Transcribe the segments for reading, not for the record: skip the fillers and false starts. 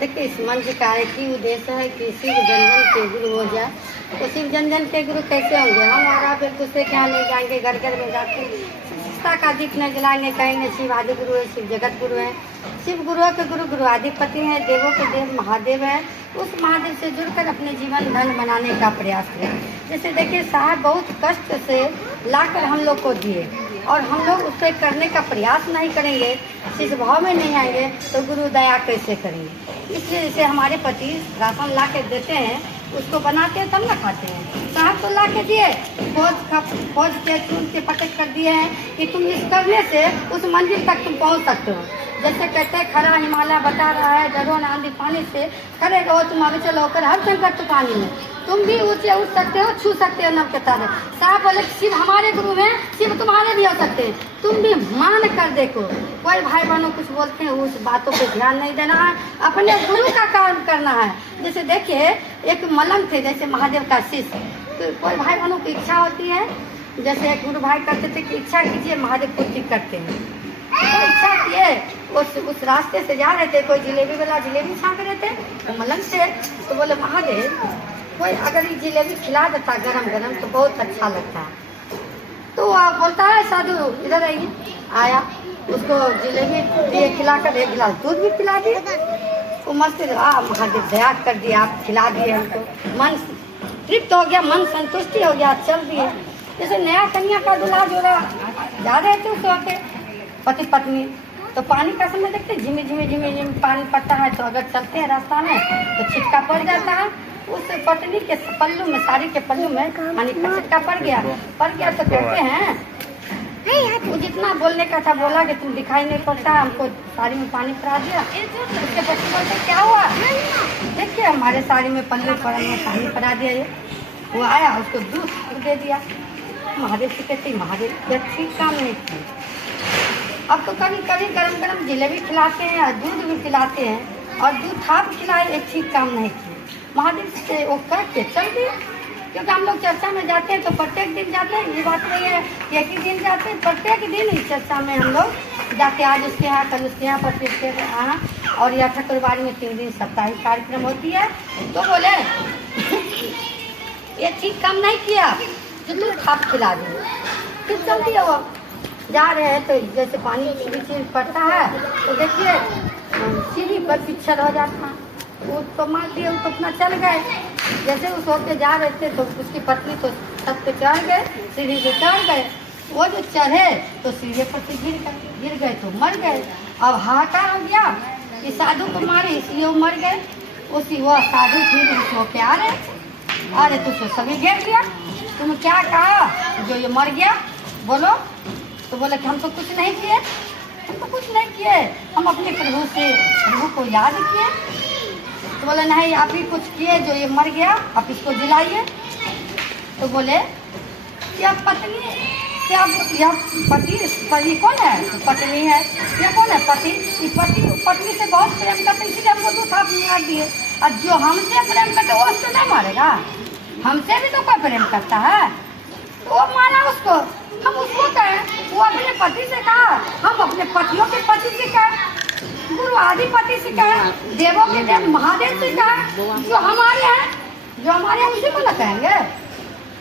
देखिए, इस मंच का एक ही उद्देश्य है कि शिव जन जन के गुरु हो जाए। तो शिव जन जन के गुरु कैसे होंगे? हम और आप एक दूसरे के यहाँ नहीं जाएंगे, घर घर में जाके शिष्टता का दीप नहीं जलाएंगे, कहेंगे शिव आदि गुरु है, शिव जगत गुरु है। शिव गुरुओं के गुरु गुरु आदिपति हैं, देवों के देव महादेव हैं। उस महादेव से जुड़कर अपने जीवन धन बनाने का प्रयास करें। जैसे देखिए, साहब बहुत कष्ट से लाकर हम लोग को दिए और हम लोग उस पर करने का प्रयास नहीं करेंगे, शिष्य भाव में नहीं आएंगे, तो गुरु दया कैसे करेंगे? इसलिए जैसे हमारे पति राशन ला के देते हैं, उसको बनाते हैं तब ना खाते हैं। साहब तो ला के दिए, खोज के चून के पटक कर दिए हैं कि तुम इस करने से उस मंजिल तक तुम पहुंच सकते हो। जैसे कहते हैं खरा हिमालय बता रहा है, डरो ना आंधी पानी से, खड़े रहो तुम आगे चलो कर हर संकट तूफानी में, तुम भी ऊंचे उठ सकते हो, छू सकते हो नव के तारे। साहब बोले शिव हमारे गुरु हैं, शिव तुम्हारे भी हो सकते हैं, तुम भी मान कर देखो। कोई भाई बहनों कुछ बोलते हैं, उस बातों पे ध्यान नहीं देना है, अपने गुरु का काम करना है। जैसे देखिए, एक मलंग थे जैसे महादेव का शिष्य, तो कोई भाई बहनों की इच्छा होती है, जैसे एक गुरु भाई करते थे कि इच्छा कीजिए, महादेव पूर्ति करते हैं। तो इच्छा किए, उस रास्ते से जा रहे थे, कोई जिलेबी वाला जिलेबी छाप रहे थे, तो मलंग से तो बोले महादेव कोई अगर ये जिलेबी खिला देता गरम गरम तो बहुत अच्छा लगता है। तो वो बोलता है साधु इधर आइए, आया, उसको जिलेबी दिए, खिलाकर एक गिलास दूध भी पिला दिए। वो मस्त रहा, महादेव दया कर दिया, आप खिला दिए हमको, मन तृप्त हो गया, मन संतुष्टि हो गया, चल दिए। जैसे नया कन्या का दूल्हा जोड़ा जा रहे थे उस वक्त पति पत्नी, तो पानी का समय देखते झिमी झिमी झिमी झिमी पानी पड़ता है, तो अगर चलते हैं रास्ता में तो छिटका पड़ जाता है। उस पत्नी के पल्लू में, साड़ी के पल्लू में पानी का छिटका पड़ गया तो कहते हैं वो जितना बोलने का था बोला कि तुम दिखाई नहीं पड़ता, हमको साड़ी में पानी पड़ा दिया। उसके पति बोलते क्या हुआ? देखिए हमारे साड़ी में पल्लू पड़ा हुआ, पानी पड़ा दिया। ये वो आया, उसको दूध दे दिया। महादेव से कहते महादेव ठीक काम नहीं किया। अब तो कभी कभी गरम गरम जिलेबी खिलाते हैं और दूध भी पिलाते हैं, और दूध थाप खिलाए, एक ठीक काम नहीं किया। महादेव से वो करके चल दिए, क्योंकि हम लोग चर्चा में जाते हैं तो प्रत्येक दिन जाते हैं, ये बात नहीं है एक ही दिन जाते हैं, प्रत्येक दिन इस चर्चा में हम लोग जाते हैं। आज उसके यहाँ, कल उसके यहाँ, पर उसके यहाँ, और यह ठाकुरबाड़ी में 3 दिन साप्ताहिक कार्यक्रम होती है। तो बोले ये ठीक काम नहीं किया, जो तुम थाप खिला दिए। फिर चल दिया, वो जा रहे हैं तो जैसे पानी सीढ़ी पड़ता है तो देखिए सीढ़ी पर पिछड़ हो जाता है, वो तो मार दिए, वो तो अपना चल गए। जैसे उस होके जा रहे थे तो उसकी पत्नी तो छत पे चढ़ गए, सीढ़ी पे चढ़ गए। वो जो चढ़े तो सीढ़ी पर से गिर गए तो मर गए। अब हाहाकार हो गया कि साधु को मारे इसलिए वो मर गए। उसी वो साधु फिर उस होके आ रहे, अरे तुझको सभी घेर लिया, तुम क्या कहा जो ये मर गया बोलो? तो बोले कि हम तो कुछ नहीं किए, हम तो कुछ नहीं किए, हम अपने प्रभु को याद किए। तो बोले नहीं, आप ही कुछ किए जो ये मर गया, आप इसको जिलाइए। तो बोले यह पत्नी, क्या यह पति कौन है? पत्नी है। यह कौन है? पति। पत्नी से बहुत प्रेम करते, इसलिए हमको दूध आप मार दिए। और जो हमसे प्रेम करते वो उसको नहीं मारेगा? हमसे भी तो कोई प्रेम करता है, तो वो मारा उसको। हम उसको कहें, वो अपने पति से कहा, हम अपने पतियों के पति से कहें, गुरु आदिपति से कहें, देवों के देव महादेव से कहें, जो हमारे हैं उसी को न कहेंगे।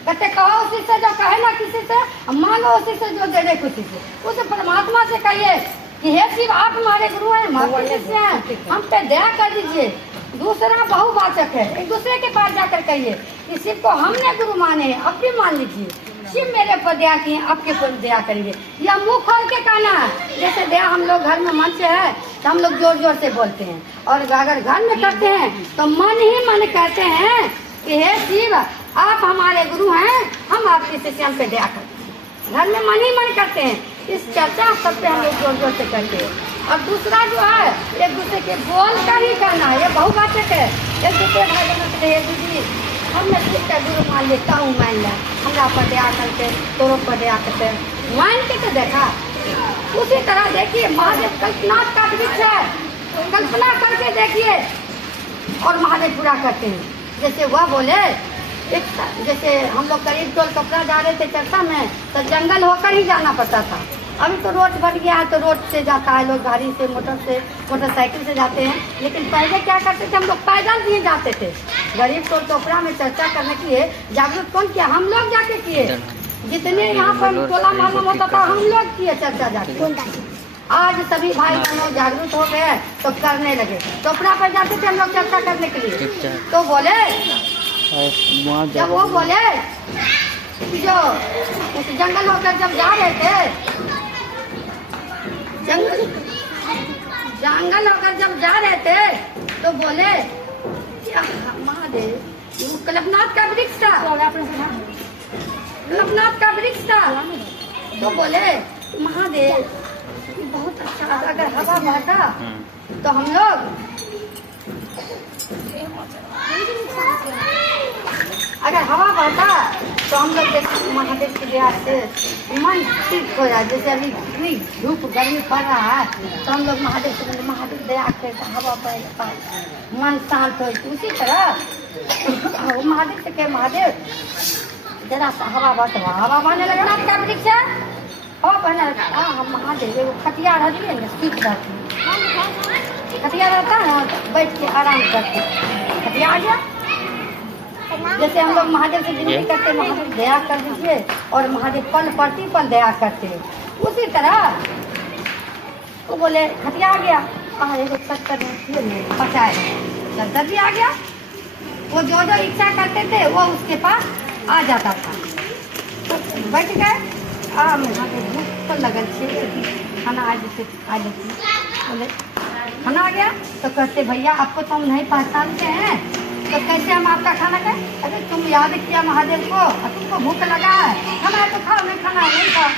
कहते कहो उसी से जो कहे ना किसी से, मांगो उसी से जो दे दे किसी से। उस परमात्मा से कहिए कि हे शिव आप हमारे गुरु हैं, हमारे शिष्य हैं, हम पे दया कर दीजिए। दूसरा बहुवाचक है, एक दूसरे के पास जाकर कहिए कि शिव को हमने गुरु माने, अब भी मान लीजिए। शिव मेरे पर दया किए, आपके पर दया करेंगे। या मुंह खोल के कहना है। जैसे दया हम लोग घर में मंच है तो हम लोग जोर जोर से बोलते हैं, और अगर घर में करते हैं तो मन ही मन कहते हैं कि हे शिव आप हमारे गुरु हैं, हम आपके शिष्य पे दया करते हैं। घर में मन ही मन करते हैं। इस चर्चा सब पे हम लोग जोर जोर से करते हैं। और दूसरा जो है, एक दूसरे के बोल कर ही कहना है, ये बहुवाचक है। एक दूसरे भाई बहनों से दीदी हमने शिव का गुरु मान लेता हूँ, मान लिया, हमरा पर दया करते, तोरों पर दया करते, मान के तो देखा। उसी तरह देखिए महादेव कल्पना का वृक्ष है, कल्पना करके देखिए और महादेव पूरा करते हैं। जैसे वह बोले, एक जैसे हम लोग करीब टोल कपड़ा जा रहे थे चर्चा में, तो जंगल होकर ही जाना पड़ता था। अभी तो रोड बन गया है तो रोड से जाता है लोग, गाड़ी से, मोटरसाइकिल से जाते हैं। लेकिन पहले क्या करते थे, हम लोग पैदल भी जाते थे। गरीब टोल टोपरा में चर्चा करने के लिए जागरूक कौन किया, हम लोग जाके किए। जितने यहाँ पर टोला मोहल्ला होता था हम लोग किए चर्चा जाके। आज सभी भाई बहनों जागरूक हो गए तो करने लगे। टोपरा पर जाते थे हम लोग चर्चा करने के लिए, तो बोले जब वो बोले जो उस जंगल होकर जब जा रहे थे, जंगल होकर जब जा रहे थे तो बोले महादेव कल्पनाथ का वृक्ष था, कल्पनाथ का वृक्ष था। तो बोले महादेव बहुत अच्छा, अगर हवा बहता तो हम लोग अगर हवा बहता तो हम लोग महादेव की दया से मन ठीक हो जाए। जैसे अभी इतनी धूप गर्मी पड़ रहा है तो हम लोग महादेव से महादेव दया करते हवा बहे, मन शांत हो। उसी तरह महादेव से कहे महादेव जरा सा हवा बहता, हवा बहने लगा क्या वृक्ष है और बहने लगा। हम महादेव वो खटिया रहती है ना, सीट रहती है, खटिया रहता है बैठ के आराम करते, खटिया आ गया। जैसे हम लोग महादेव से विनती करते महादेव दया कर दीजिए, और महादेव पल प्रतिपल दया करते, उसी तरह वो बोले खटिया आ गया, पचाए सत्तर भी आ गया। वो जो जो इच्छा करते थे वो उसके पास आ जाता था। तो बैठ गए, भूख तो लगल खाना आ जाती, बोले खाना आ गया तो कहते भैया आपको तो हम नहीं पहचानते हैं, तो कैसे हम आपका खाना खाएं? अरे तुम याद किया महादेव को, तुमको भूख लगा है, खाना है तो खाओ, नहीं खाना है नहीं खाओ।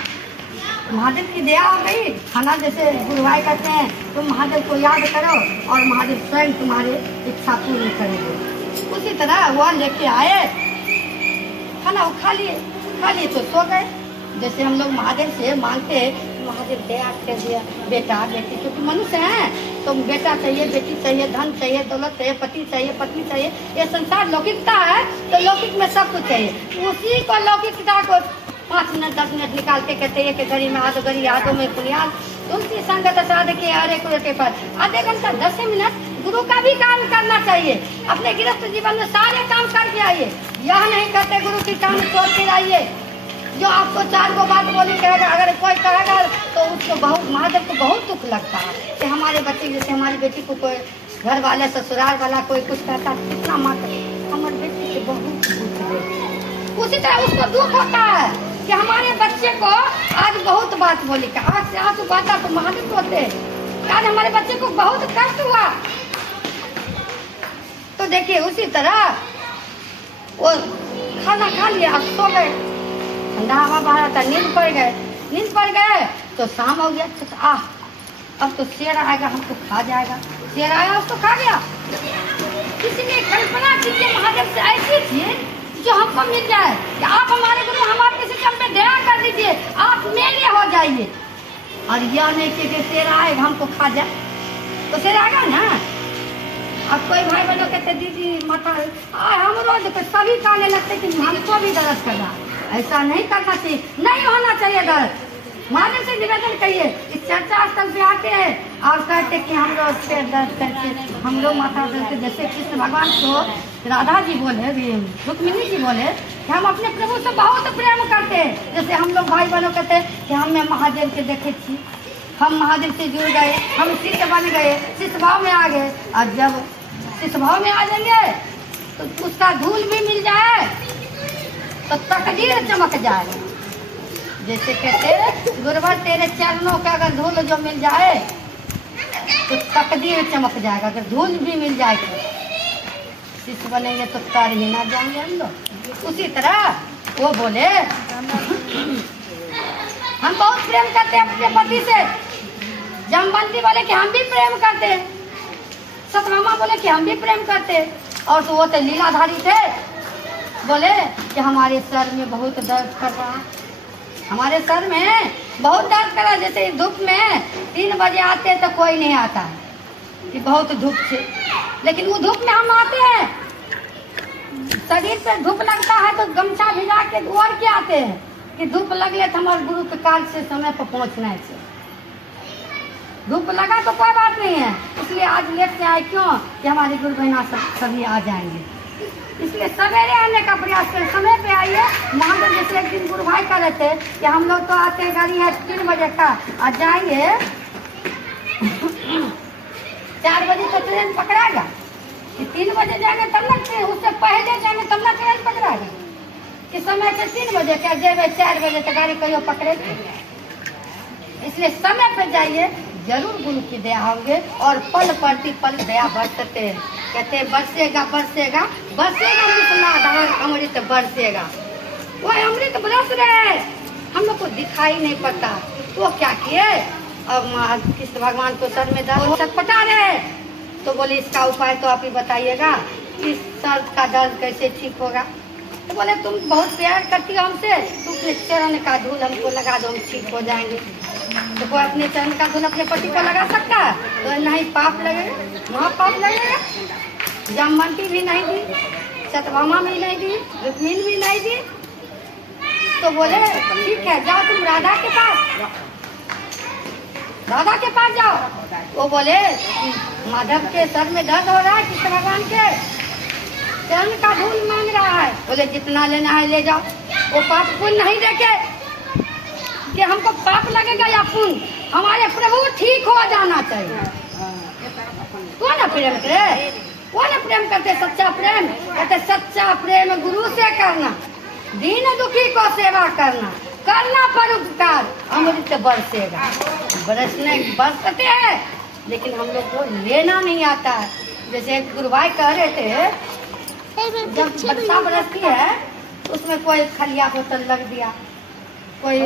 महादेव की दया हो गई। खाना जैसे गुरु भाई कहते हैं तुम महादेव को याद करो और महादेव स्वयं तुम्हारे इच्छा पूर्ण करेंगे। उसी तरह वह लेके आए खाना, वो खा लिए तो सो गए। जैसे हम लोग महादेव से मांगते महादेव दया कर दिया, बेटा बेटी, क्योंकि मनुष्य हैं तो बेटा चाहिए, बेटी चाहिए, धन चाहिए, दौलत चाहिए, पति चाहिए, पत्नी चाहिए। ये संसार लौकिकता है तो लौकिक में सब कुछ चाहिए। उसी को लौकिकता को 5 मिनट 10 मिनट निकाल के कहते हैं कि घड़ी में हाथ घड़ी हाथों में पुनियाद, तुलसी संगत साध के हरे को के पास आधे घंटा 10 मिनट गुरु का भी काम करना चाहिए। अपने गृहस्थ जीवन में सारे काम करके आइए। यह नहीं कहते गुरु की काम छोड़ के आइए। जो आपको 4 गो बात बोली कहेगा, अगर कोई कहेगा तो उसको बहुत, महादेव को बहुत दुख लगता है कि हमारे बच्चे, जैसे हमारी बेटी को कोई घर वाले ससुराल वाला कोई कुछ कहता है, कितना माँ हमारे बेटी से बहुत दुख। उसी तरह उसको दुख होता है कि हमारे बच्चे को आज बहुत बात बोली, आज से आंसू बहता तो महादेव होते, आज हमारे बच्चे को बहुत कष्ट हुआ। तो देखिए उसी तरह वो खाना खा लिया, अब सो गए, ठंडा हवा बह रहा था, नींद पड़ गए तो शाम हो गया। तो अब तो शेर आएगा हमको खा जाएगा। शेर आया उसको खा गया। इसलिए कल्पना कीजिए महादेव से ऐसी चीज जो हमको मिल जाए कि आप हमारे गुरु, हम आपके सिस्टम पे दया कर दीजिए, आप मेरे हो जाइए। और यह नहीं कि शेर आएगा हमको खा जाए, तो शेर आएगा ना। अब कोई भाई बहनों कहते दीदी माथा हम रोज सभी कहने लगते कि हमको भी दर्द कर रहा, ऐसा नहीं करना चाहिए, नहीं होना चाहिए दर्द। महादेव से निवेदन करिए। इस चर्चा स्थल पे आते हैं और कहते कि हम लोग सिर दर्द करके, हम लोग माथा दर्द करके, जैसे कृष्ण भगवान को राधा जी बोले, रुक्मिणी जी बोले कि हम अपने प्रभु से बहुत प्रेम करते हैं। जैसे हम लोग भाई बहनों कहते हैं कि हम महादेव के देखे थी, हम महादेव से जुड़ गए, हम शिष्य बन गए, शिष्य भाव में आ गए। और जब शिष्य भाव में आ जाएंगे तो उसका धूल भी मिल जाए तो तकदीर चमक जाए। जैसे कहते गुरुवर तेरे चरणों का अगर धूल जो मिल जाए तो तकदीर चमक जाएगा। अगर धूल भी मिल जाए तो शिष्य बनेंगे तो तार ही ना जाएंगे हम लोग। उसी तरह वो बोले हम बहुत प्रेम करते हैं अपने पति से। जमवंती बोले कि हम भी प्रेम करते हैं। सतभामा बोले कि हम भी प्रेम करते हैं। और तो वो तो लीलाधारी थे, बोले कि हमारे सर में बहुत दर्द कर रहा है, हमारे सर में बहुत दर्द कर रहा है। जैसे धूप में 3 बजे आते तो कोई नहीं आता कि बहुत धूप से, लेकिन वो धूप में हम आते हैं, शरीर पे धूप लगता है तो गमछा भिजा के ओढ़ के आते हैं कि धूप लगले तो हमारे गुरु के काल से समय पर पहुँचना है। धूप लगा तो कोई बात नहीं है, इसलिए आज लेट से आए क्यों कि हमारी गुरु बहना सभी आ जाएंगे, इसलिए सवेरे आने का प्रयास करें, समय पे आइए। महादेव जैसे एक दिन गुरु भाई कह रहे थे कि हम लोग तो आते हैं, गाड़ी है 3 बजे का, आज जाएंगे 4 बजे तो ट्रेन पकड़ाएगा, कि 3 बजे जाएंगे तब ना ट्रेन, उससे पहले जाएंगे तब ना ट्रेन पकड़ाएगा, कि समय से 3 बजे क्या जेबे 4 बजे तक गाड़ी कहीं पकड़ेगी। इसलिए समय पर जाइए, जरूर गुरु की दया होंगे और पल प्रति पल दया बरसते हैं। कहते हैं बरसेगा बरसेगा बरसेगा मूसलाधार अमृत बरसेगा। वो अमृत बरस रहे, हम लोग को दिखाई नहीं पड़ता। वो क्या किए, अब कृष्ण भगवान को सर में दर्द छटपटा रहे, तो बोले इसका उपाय तो आप ही बताइएगा, इस सर का दर्द कैसे ठीक होगा। तो बोले तुम बहुत प्यार करती हो हमसे, तुम अपने चरण का धूल हमको लगा दो, हम ठीक हो जाएंगे। तो कोई अपने चरण का धूल अपने पति को लगा सकता है? तो नहीं, पाप लगेगा, महापाप लगेगा। जामवंती भी नहीं दी, सतभामा भी नहीं दी, रुक्मिणी भी नहीं दी। तो बोले ठीक है, जाओ तुम राधा के पास, राधा के पास जाओ। वो बोले माधव के सर में दर्द हो रहा है, कृष्ण भगवान के चरण का धूल मांग रहा है। बोले जितना लेना है ले जाओ। वो पाप पुण्य नहीं देखे कि हमको पाप लगेगा या पुण्य, हमारे प्रभु ठीक हो जाना चाहिए। कौन प्रेम करे, कौन प्रेम करते, सच्चा प्रेम कहते, सच्चा प्रेम गुरु से करना, दीन दुखी को सेवा करना, करना परोपकार, अमृत बरसेगा। बरसने बरसते हैं, लेकिन हम लोग को लेना नहीं आता है। जैसे गुरु भाई कह रहे थे, जब बरसा बरसती है उसमें कोई खलिया बोतल लग दिया, कोई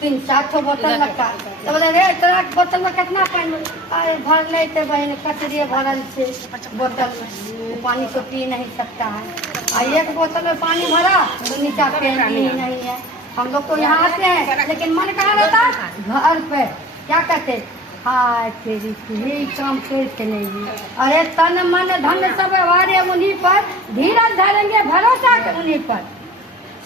3-4 बोतल लगता, तो बोले रे तेरा बोतल में कितना पानी भर लेते बहन, कचरे भरल से बोतल में, पानी को पी नहीं सकता है। और 1 बोतल में पानी भरा तो नीचा पेन ही नहीं है। हम लोग तो यहाँ आते हैं, लेकिन मन कहाँ रहता, घर पे। क्या कहते, हाय तेरी यही काम फिर चलेगी। अरे तन मन धन सब हमारे उन्हीं पर, धीरज धरेंगे भरोसा उन्हीं पर,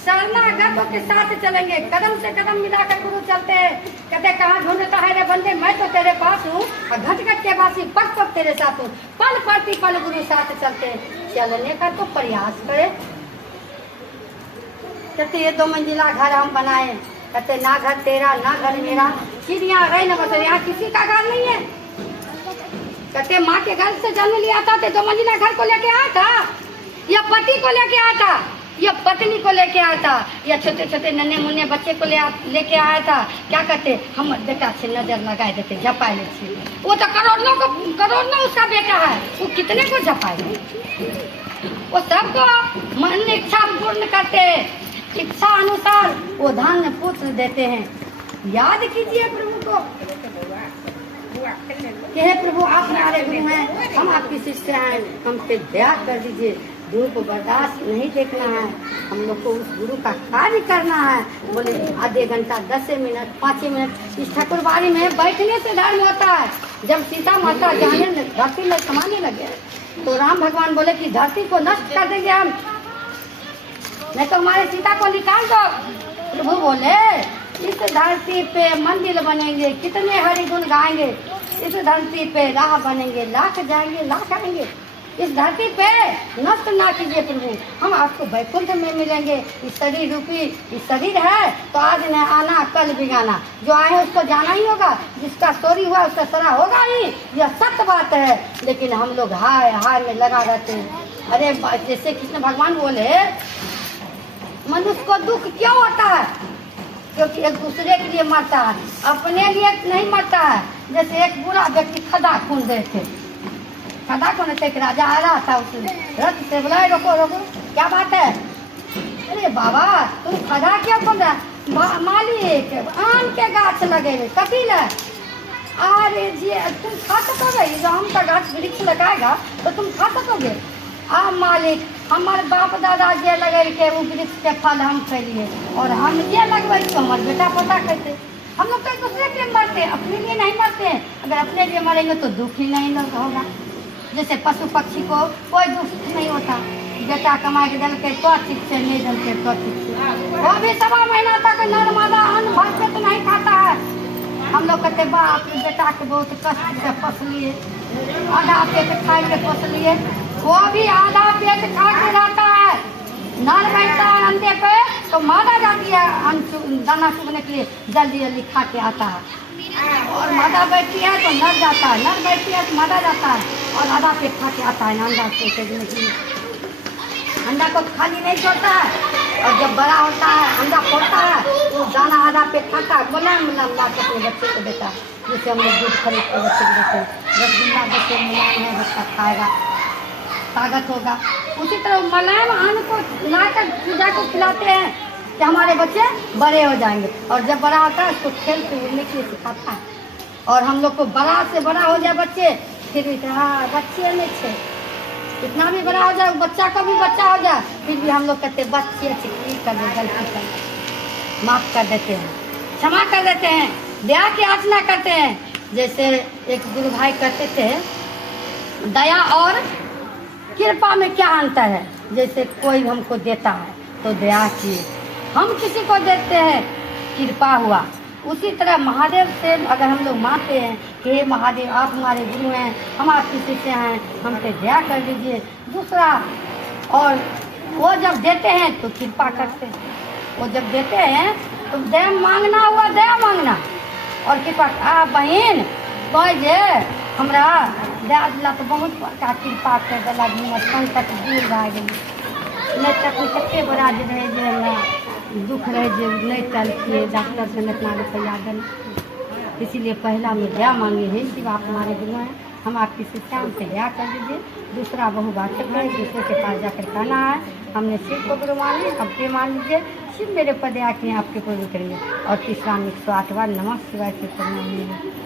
शरणागतों के साथ चलेंगे, कदम से कदम मिलाकर गुरु चलते हैं। कहते कहाँ ढूंढता है रे बंदे, मैं तो तेरे पास हूँ, और घट घट के बासी पग पग तेरे साथ हूँ। पल प्रति पल गुरु साथ चलते हैं, चलने का तो प्रयास करे। कहते ये 2 मंजिला घर हम बनाए, कहते ना घर तेरा ना घर मेरा, चिड़िया रहे न बस, यहाँ किसी का घर नहीं है। कहते माँ के घर से जन्म लिया था, 2 मंजिला घर को लेके आया था, या पति को लेके आया था, या पत्नी को लेके आया था, या छोटे छोटे नन्हे मुन्ने बच्चे को लेके आया था। क्या कहते, हम बेटा से नजर लगाए देते, झपाए लेते। वो तो करोड़ों उसका बेटा है, वो कितने को झपाए, वो सबको मन इच्छा पूर्ण करते, इच्छा अनुसार वो धन पुत्र देते हैं। याद कीजिए प्रभु को कि हे प्रभु आप हमारे गुरु हैं, हम आपकी शिष्य हैं, हम पे दया कर दीजिए। गुरु को बर्दाश्त नहीं देखना है, हम लोग को उस गुरु का कार्य करना है। बोले आधे घंटा 10 मिनट 5 मिनट इस ठाकुरबाड़ी में बैठने से धर्म होता है। जब सीता माता जाने धरती में समाने लगे, तो राम भगवान बोले कि धरती को नष्ट कर देंगे हम, नहीं तो हमारे सीता को निकाल दो। प्रभु बोले इस धरती पे मंदिर बनेंगे, कितने हरि गुण गाएंगे, इस धरती पे राह बनेंगे, लाख जाएंगे लाख आएंगे। इस धरती पे नष्ट ना कीजिए प्रभु, हम आपको वैकुंठ में मिलेंगे। इस शरीर रूपी इस शरीर है तो आज न आना कल बिगाना, जो आए उसको जाना ही होगा, जिसका चोरी हुआ उसका सरा होगा ही, यह सत्य बात है। लेकिन हम लोग हाय हाय में लगा रहते हैं। अरे जैसे कृष्ण भगवान बोले मनुष्य को दुख क्यों होता है, क्योंकि एक दूसरे के लिए मरता है, अपने लिए नहीं मरता है। जैसे एक बुरा व्यक्ति खदा खून रहे थे, खदा खून एक राजा आ रहा था, उसने रथ से बोला रोको रोको क्या बात है। अरे बाबा तुम खदा क्यों खून रहा, मालिक आम के गाछ लगे कथी ल, अरे जी तुम खा सकोगे, जो आम का गाछ वृक्ष लगाएगा तो तुम खा सकोगे। मालिक हमारे बाप दादा जे लगे के वो वृक्ष के फल हम खैलिए, और हम ये लगवे तो हमारे बेटा पोता कहते। हम लोग तो एक दूसरे के लिए मरते हैं, अपने लिए नहीं मरते हैं। अगर अपने लिए मरेंगे तो दुख ही नहीं होगा। जैसे पशु पक्षी को कोई दुख नहीं होता, बेटा कमा के दल के तो ठीक से, नहीं दल के तो ठीक से। वो भी 1.25 महीना तक नर्मदा अन्न भर पेट नहीं खाता है। हम लोग कहते बाप रे, बेटा के बहुत कष्ट से पसलिए, आधा पेट खा के पसलिए, वो भी आधा पेट खा के रहता है। नर बैठता है अंडे पे तो मादा जाती है दाना चुगने के लिए, जल्दी जल्दी खा के आता है। और मादा बैठती है तो नर जाता है, नर बैठती है तो मादा जाता है और आधा पेट खा के आता है अंडा से। अंडा को खाली नहीं छोड़ता है, और जब बड़ा होता है अंडा फोड़ता है तो दाना आधा पेट खाता है। मुलायम मुलायम ला के अपने बच्चे को देता है, जैसे हम लोग दूध खरीद कर बच्चे को देते हैं। रसगुल्ला बच्चे मुलायम है, बच्चा खाएगा, ताकत होगा। उसी तरह मुलायम अन्न को लाकर पूजा को खिलाते हैं कि हमारे बच्चे बड़े हो जाएंगे। और जब बड़ा होता है उसको खेल के उड़ने के लिए सिखाता है। और हम लोग को बड़ा से बड़ा हो जाए बच्चे, फिर भी हाँ बच्चे में छे, इतना भी बड़ा हो जाए, बच्चा का भी बच्चा हो जाए, फिर भी हम लोग कहते बच्चे चिकनी कर दे, गलती कर, माफ़ कर देते हैं, क्षमा कर देते हैं, दया की याचना करते हैं। जैसे एक गुरु भाई कहते थे, दया और कृपा में क्या अंतर है। जैसे कोई हमको देता है तो दया किए, हम किसी को देते हैं कृपा हुआ। उसी तरह महादेव से अगर हम लोग मानते हैं कि हे महादेव आप हमारे गुरु हैं, हम आपके शिष्य हैं, हम पे दया कर दीजिए। दूसरा, और वो जब देते हैं तो कृपा करते हैं, वो जब देते हैं तो दया मांगना हुआ, दया मांगना और कृपा। बहन कोई जे हमरा दया दिला तो बहुत बड़का कृपा कर दिला, संकट दूर भए गेलै। नहीं तक कते बड़ा जे रहे जे हमरा दुख रहे जो नहीं चलती, डॉक्टर से इतना रुपया देना। इसीलिए पहला में दया मांगे है कि आप हमारे गुरु हैं, हम आपकी शिक्षा हमसे दया कर दीजिए। दूसरा बहुवाचक है, दूसरे के पास जाकर कहना है हमने शिव को गुरु मान लिया, अब पे मान लीजिए शिव मेरे पर दया किए आपके पूर्ण करेंगे। और तीसरा 108 बार नमः शिवाय से करना है।